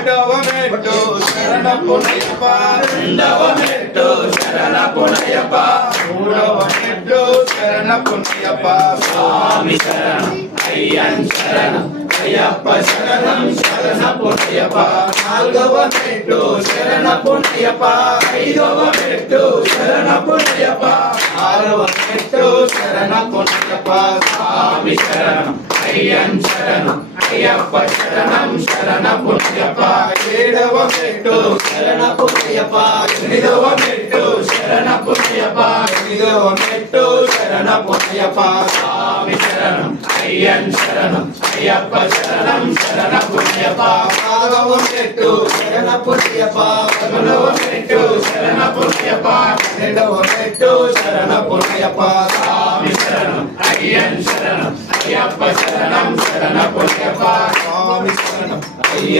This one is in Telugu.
ఏడవ మెట్టు శరణపు అయ్యప్ప రెండవ మెట్టు శరణపు అయ్యప్ప మూడవ మెట్టు శరణపు అయ్యప్ప స్వామి శరణం అయ్యన్ శరణం అయ్యప్ప శరణం శరణపు అయ్యప్ప నాలుగవ మెట్టు శరణపు అయ్యప్ప ఐదవ మెట్టు శరణపు అయ్యప్ప ఆరవ మెట్టు శరణపు అయ్యప్ప స్వామి శరణం అయ్యన్ శరణం అయ్యప్ప శరణం శరణపు అయ్యప్ప ఏడవ మెట్టు శరణపు అయ్యప్ప ఎనిమిదవ మెట్టు శరణపు అయ్యప్ప ఎనిమిదవ మెట్టు శరణపు అయ్యప్ప స్వామి శరణం అయ్యన్ శరణం అయ్యప్ప శరణం శరణపు అయ్యప్ప పదవ మెట్టు శరణపు అయ్యప్ప పదకొండవ మెట్టు శరణపు అయ్యప్ప పన్నెండవ మెట్టు శరణపు అయ్యప్ప స్వామి శరణం అయ్యన్ శరణం అయ్యప్ప శరణం శరణపు అయ్యప్ప స్వామి శరణం అయ్యప్ప